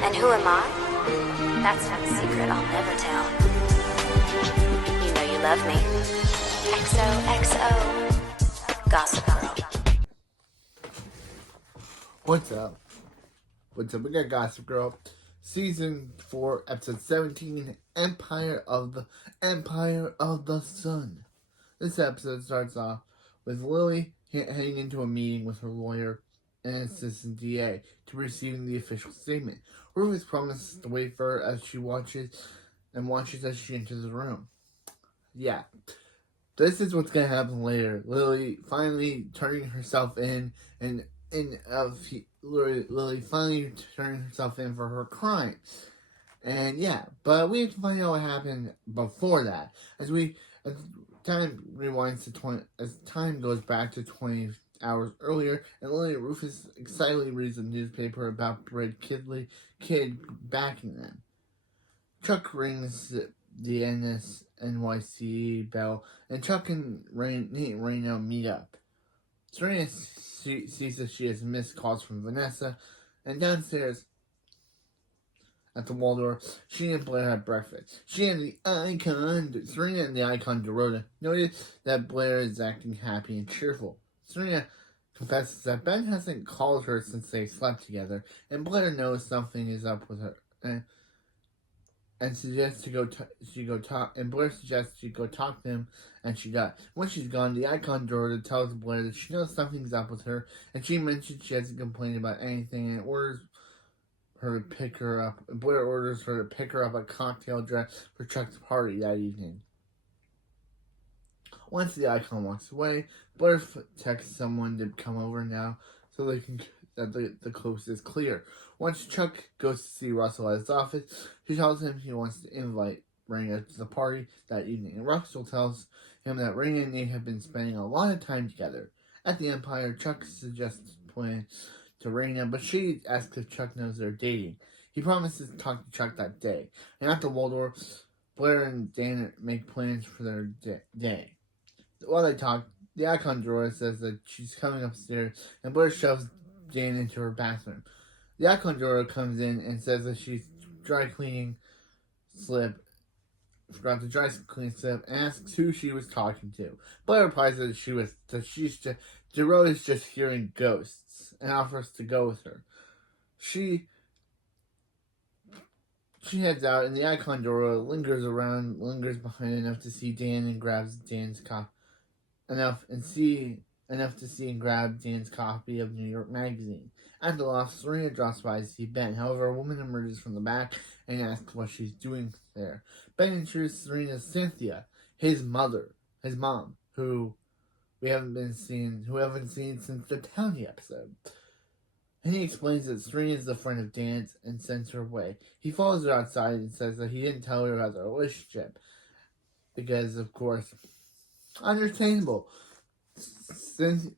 And who am I? That's not a secret I'll never tell. You know you love me. XOXO. Gossip Girl. What's up? What's up? We got Gossip Girl, Season 4, Episode 17, Empire of the Sun. This episode starts off with Lily heading into a meeting with her lawyer and assistant DA to receiving the official statement. Rufus promises to wait for her as she watches as she enters the room. Yeah. This is what's gonna happen later. Lily finally turning herself in Lily finally turning herself in for her crime. And yeah, but we have to find out what happened before that. As time rewinds to as time goes back to 20 hours earlier, and Lily and Rufus excitedly reads the newspaper about Brad Kid backing them. Chuck rings the NYC bell, and Chuck and Nate and Reno meet up. Serena sees that she has missed calls from Vanessa, and downstairs at the Waldorf, she and Blair have breakfast. Serena and the icon Dorota notice that Blair is acting happy and cheerful. Serena confesses that Ben hasn't called her since they slept together, and Blair knows something is up with her. And suggests Blair suggests she go talk to him, and she does. When she's gone, the icon Dorota tells Blair that she knows something's up with her, and she mentions she hasn't complained about anything, and orders her to pick her up. Blair orders her to pick her up a cocktail dress for Chuck's party that evening. Once the icon walks away, Blair texts someone to come over now so they can the coast is clear. Once Chuck goes to see Russell at his office, he tells him he wants to invite Raina to the party that evening. And Russell tells him that Raina and Nate have been spending a lot of time together. At the Empire, Chuck suggests a plan to Raina, but she asks if Chuck knows they're dating. He promises to talk to Chuck that day. And at the Waldorf, Blair and Dan make plans for their day. While they talk, the icon drawer says that she's coming upstairs, and Blair shoves Dan into her bathroom. The icon drawer comes in and says that she's forgot the dry clean slip, and asks who she was talking to. Blair replies that Dorota is just hearing ghosts, and offers to go with her. She heads out, and the icon Dora lingers behind enough to see Dan and grabs Dan's enough to see and grab Dan's copy of New York Magazine. At the loft, Serena drops by to see Ben. However, a woman emerges from the back and asks what she's doing there. Ben introduces Serena as Cynthia, his mom, who we haven't seen since the Townie episode. And he explains that Serena is a friend of Dan's and sends her away. He follows her outside and says that he didn't tell her about their relationship because, of course, understandable. Since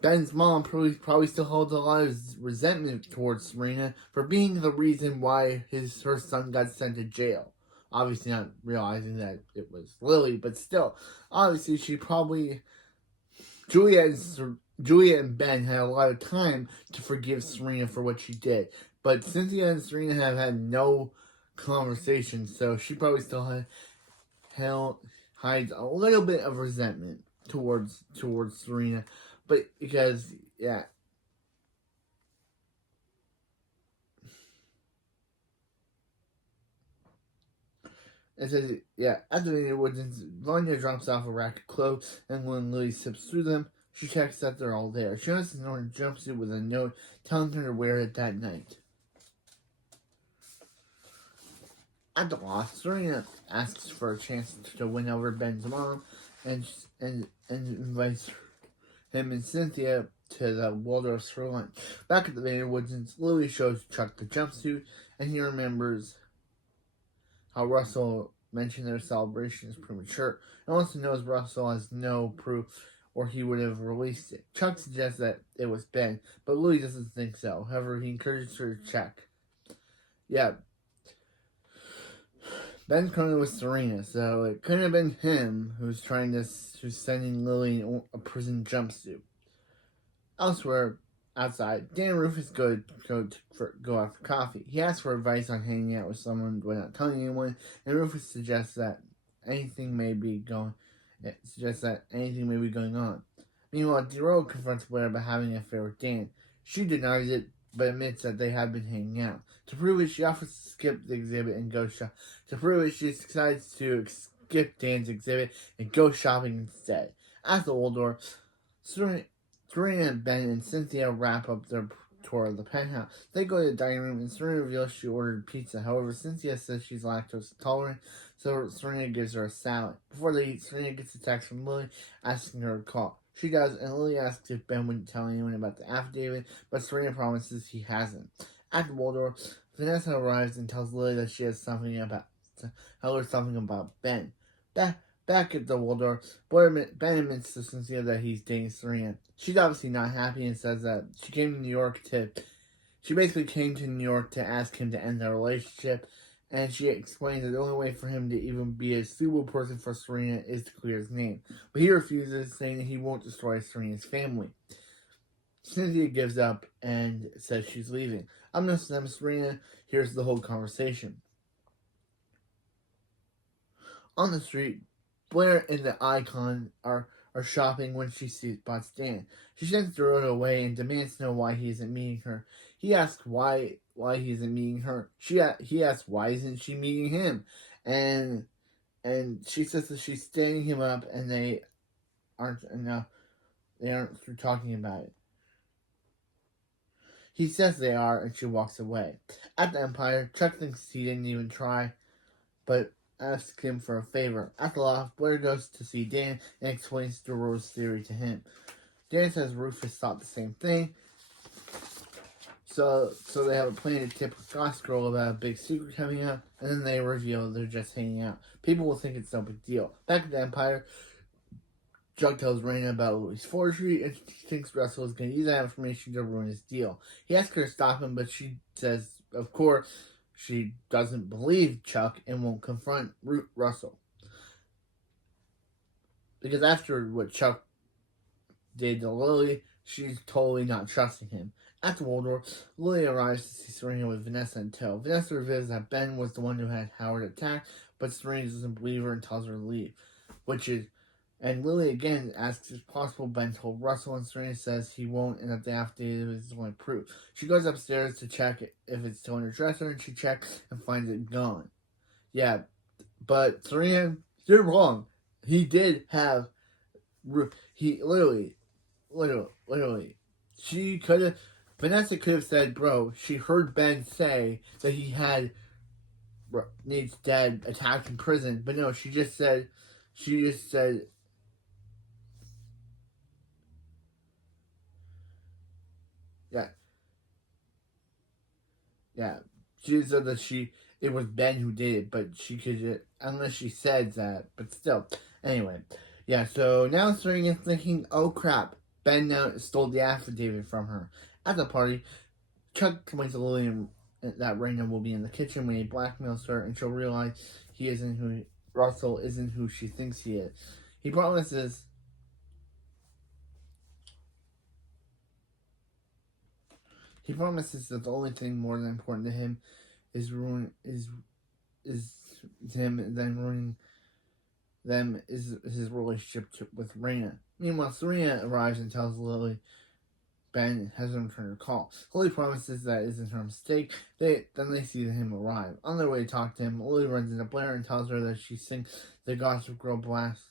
Ben's mom probably still holds a lot of resentment towards Serena for being the reason why her son got sent to jail. Obviously not realizing that it was Lily, but still, obviously she probably... Julia and Ben had a lot of time to forgive Serena for what she did. But Cynthia and Serena have had no conversation, so she probably still hides a little bit of resentment towards Serena. But because, yeah. It says, yeah, after the woods, Vanya drops off a rack of clothes, and when Lily sips through them, she checks that they're all there. She notices an orange jumpsuit with a note telling her to wear it that night. At the loft, Serena asks for a chance to win over Ben's mom, and invites him and Cynthia to the Waldorf's for lunch. Back at the Vanderwoods, Lily shows Chuck the jumpsuit, and he remembers how Russell mentioned their celebration is premature, and also knows Russell has no proof or he would have released it. Chuck suggests that it was Ben, but Louis doesn't think so. However, he encourages her to check. Yeah. Ben's currently with Serena, so it couldn't have been him who's sending Lily a prison jumpsuit. Elsewhere, Outside, Dan and Rufus go out for coffee. He asks for advice on hanging out with someone without telling anyone, and Rufus anything may be suggests that anything may be going on. Meanwhile, Dero confronts Blair about having an affair with Dan. She denies it, but admits that they have been hanging out. To prove it, she offers to skip the exhibit and go shop. To prove it, she decides to skip Dan's exhibit and go shopping instead. At the Waldorf, Serena and Ben and Cynthia wrap up their tour of the penthouse. They go to the dining room and Serena reveals she ordered pizza. However, Cynthia says she's lactose intolerant, so Serena gives her a salad. Before they eat, Serena gets a text from Lily asking her to call. She does, and Lily asks if Ben wouldn't tell anyone about the affidavit, but Serena promises he hasn't. At the Waldorf, Vanessa arrives and tells Lily that she has something about Ben. Back at the Waldorf, Ben admits to Cynthia that he's dating Serena. She's obviously not happy and says that she basically came to New York to ask him to end their relationship, and she explains that the only way for him to even be a suitable person for Serena is to clear his name. But he refuses, saying that he won't destroy Serena's family. Cynthia gives up and says she's leaving. Unbeknownst to them, Serena hears the whole conversation. On the street, Blair and the Icon are shopping when she spots Dan. She sends Dero away and demands to know why he isn't meeting her. He asks why he isn't meeting her. He asks why isn't she meeting him, and she says that she's standing him up and they aren't through talking about it. He says they are, and she walks away. At the Empire, Chuck thinks he didn't even try, but asks him for a favor. At the loft, Blair goes to see Dan and explains Dero's theory to him. Dan says Rufus thought the same thing, so they have a plan to tip Gossip Girl about a big secret coming out, and then they reveal they're just hanging out. People will think it's no big deal. Back at the Empire, Chuck tells Raina about Louis' forgery, and she thinks Russell is going to use that information to ruin his deal. He asks her to stop him, but she says, of course, she doesn't believe Chuck and won't confront Russell. Because after what Chuck did to Lily, she's totally not trusting him. At the Waldorf, Lily arrives to see Serena with Vanessa and Till. Vanessa reveals that Ben was the one who had Howard attacked, but Serena doesn't believe her and tells her to leave. And Lily again asks if possible Ben told Russell, and Serena says he won't and that the affidavit is the only proof. She goes upstairs to check if it's still in her dresser, and she checks and finds it gone. Yeah, but Serena, you're wrong. He did have, literally, Vanessa could have said, bro, she heard Ben say that he had Nate's dad attacked in prison, but no, she just said, yeah, she said that it was Ben who did it, but she could, unless she said that, but still. Anyway, yeah, so now Serena's thinking, oh crap, Ben now stole the affidavit from her. At the party, Chuck complains to Lily that Raina will be in the kitchen when he blackmails her, and she'll realize Russell isn't who she thinks he is. He promises that the only thing more than important to him is ruining his relationship with Raina. Meanwhile, Serena arrives and tells Lily Ben hasn't returned her call. Lily promises that isn't her mistake. Then they see him arrive. On their way to talk to him, Lily runs into Blair and tells her that she thinks the Gossip Girl blast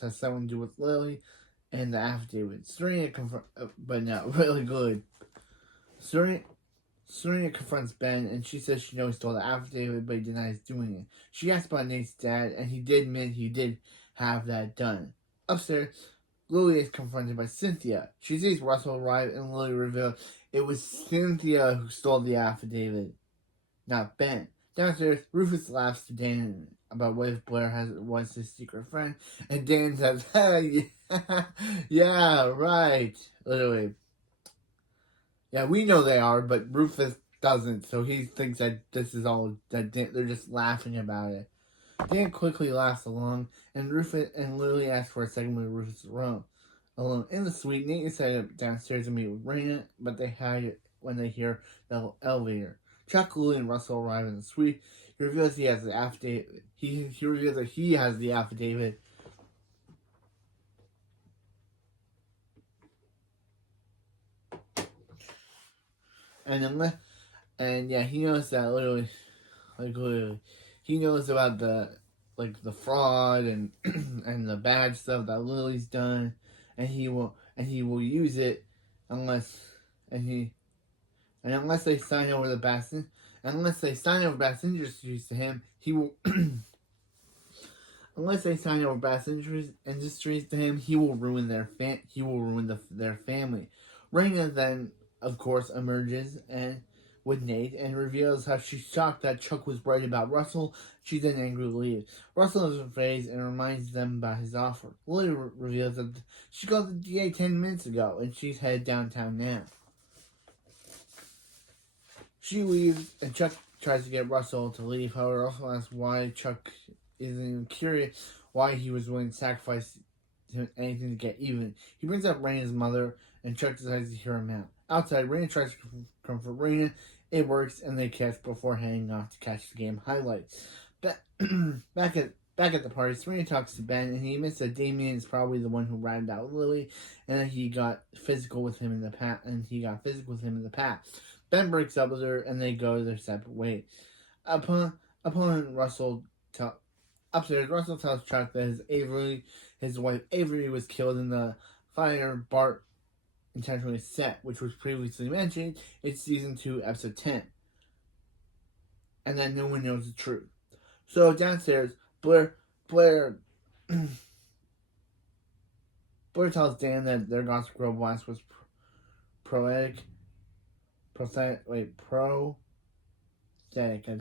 has something to do with Lily and the affidavit. Serena confronts Ben, and she says she knows he stole the affidavit, but he denies doing it. She asks about Nate's dad, and he did admit he did have that done. Upstairs, Lily is confronted by Cynthia. She sees Russell arrive, and Lily reveals it was Cynthia who stole the affidavit, not Ben. Downstairs, Rufus laughs to Dan about what if Blair was his secret friend, and Dan says, hey, yeah, right. Literally. Yeah, we know they are, but Rufus doesn't, so he thinks that this is all, that they're just laughing about it. Dan quickly laughs along, and Rufus and Lily ask for a segment of Rufus' room. alone in the suite. Nate is headed downstairs to meet with Raina, but they hide it when they hear the elevator. Chuck, Lily, and Russell arrive in the suite. He reveals he has the affidavit. He reveals that he has the affidavit. And yeah, he knows that literally, he knows about the fraud and and the bad stuff that Lily's done, and he will use it unless unless they sign over the best interest to him, he will. Unless they sign over best industries to him, he will ruin their their family. Raina then, of course, emerges and with Nate and reveals how she's shocked that Chuck was right about Russell. She then angrily leaves. Russell is afraid and reminds them about his offer. Lily reveals that she called the DA 10 minutes ago and she's headed downtown now. She leaves and Chuck tries to get Russell to leave. However, Russell asks why Chuck isn't curious why he was willing to sacrifice anything to get even. He brings up Raina's mother and Chuck decides to hear him out. Outside, Raina tries to comfort Raina. It works, and they kiss before heading off to catch the game highlights. Back at the party, Serena talks to Ben, and he admits that Damien is probably the one who ratted out Lily, and that he got physical with him in the past. Ben breaks up with her, and they go their separate ways. Upon upstairs, Russell tells Chuck that his wife Avery was killed in the fire Bart intentionally set, which was previously mentioned in season 2, episode 10, and that no one knows the truth. So downstairs, Blair tells Dan that their Gossip Girl blast was prosthetic, and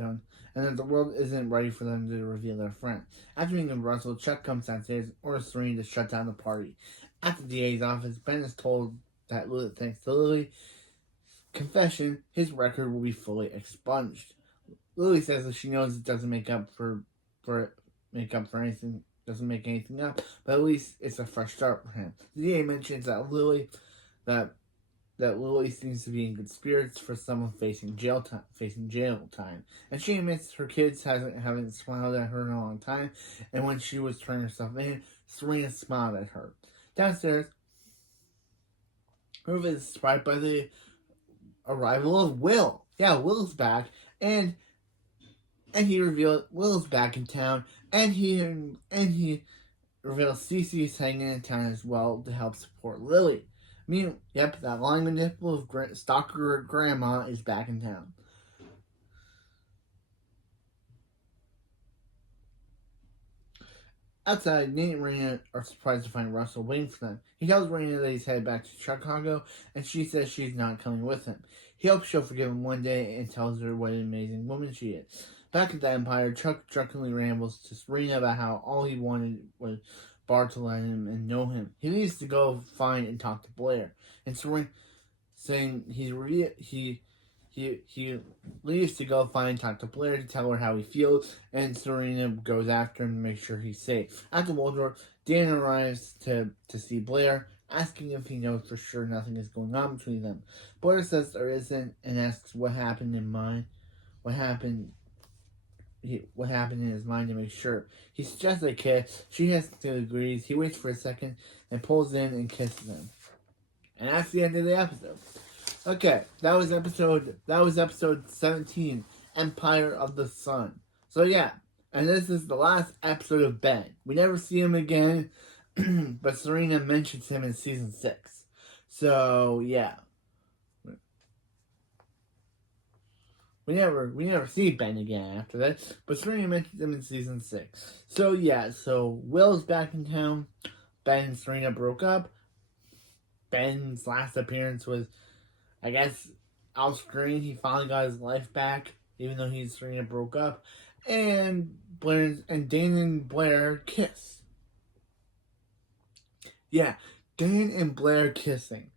that the world isn't ready for them to reveal their friend. After meeting Russell, Chuck comes downstairs and orders Serena to shut down the party. At the DA's office, Ben is told that thanks to Lily's confession, his record will be fully expunged. Lily says that she knows it doesn't make anything, doesn't make anything up, but at least it's a fresh start for him. The DA mentions that Lily seems to be in good spirits for someone facing jail time, and she admits her kids haven't smiled at her in a long time, and when she was turning herself in, Serena smiled at her. Downstairs, Irva is surprised by the arrival of Will. Yeah, Will's back, and he revealed Will's back in town, and he reveals Cece is hanging in town as well to help support Lily. That lying manipulative stalker grandma is back in town. Outside, Nate and Raina are surprised to find Russell waiting for them. He tells Raina that he's headed back to Chicago, and she says she's not coming with him. He hopes she'll forgive him one day and tells her what an amazing woman she is. Back at the Empire, Chuck drunkenly rambles to Serena about how all he wanted was Bart to let him and know him. He needs to go find and talk to Blair. And Serena saying he leaves to go find and talk to Blair to tell her how he feels, and Serena goes after him to make sure he's safe. At the Waldorf, Dan arrives to see Blair, asking if he knows for sure nothing is going on between them. Blair says there isn't, and asks what happened in his mind to make sure. He suggests a kiss. She hastily agrees. He waits for a second and pulls in and kisses him. And that's the end of the episode. Okay, that was episode 17, Empire of the Sun. So yeah, and this is the last episode of Ben. We never see him again, but Serena mentions him in season 6. So yeah. We never see Ben again after that, but Serena mentions him in season 6. So yeah, so Will's back in town. Ben and Serena broke up. Ben's last appearance was, I guess, off screen. He finally got his life back, even though he and Serena broke up. And Dan and Blair kiss. Yeah, Dan and Blair kissing.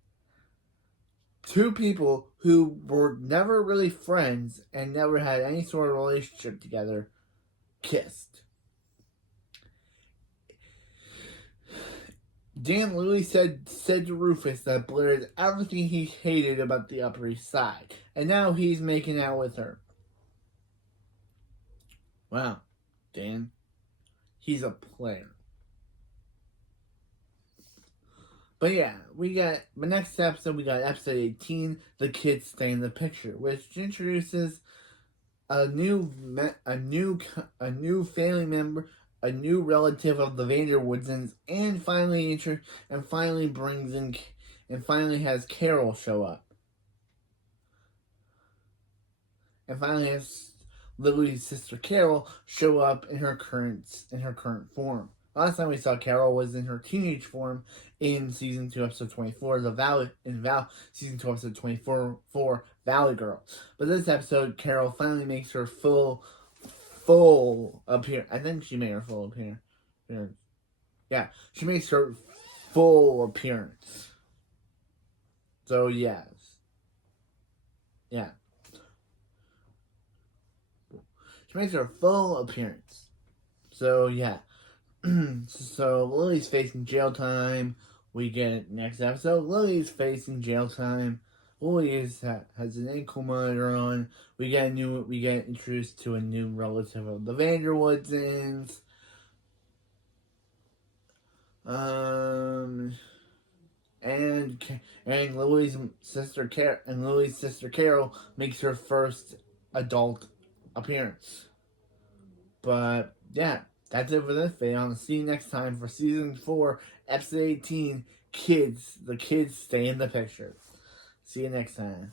Two people who were never really friends and never had any sort of relationship together kissed. Dan Louis said to Rufus that Blair is everything he hated about the Upper East Side, and now he's making out with her. Wow, Dan, he's a player. But yeah, we got the next episode. We got episode 18, "The Kids Stay in the Picture," which introduces a new family member, a new relative of the Vanderwoodsons, and finally has Carol show up, and finally has Lily's sister Carol show up in her current form. Last time we saw Carol was in her teenage form in season 2, episode 24, season 2, episode 24, for Valley Girl. But this episode, Carol finally makes her full appearance. I think she made her full appearance. Yeah, she makes her full appearance. So yes, yeah, she makes her full appearance. So yeah. So Lily's facing jail time. We get it next episode. Lily's facing jail time. Lily has an ankle monitor on. We get introduced to a new relative of the Vanderwoodsons. And Lily's sister Carol makes her first adult appearance. But yeah, that's it for this video. I'll see you next time for season 4, episode 18, "Kids." The kids stay in the picture. See you next time.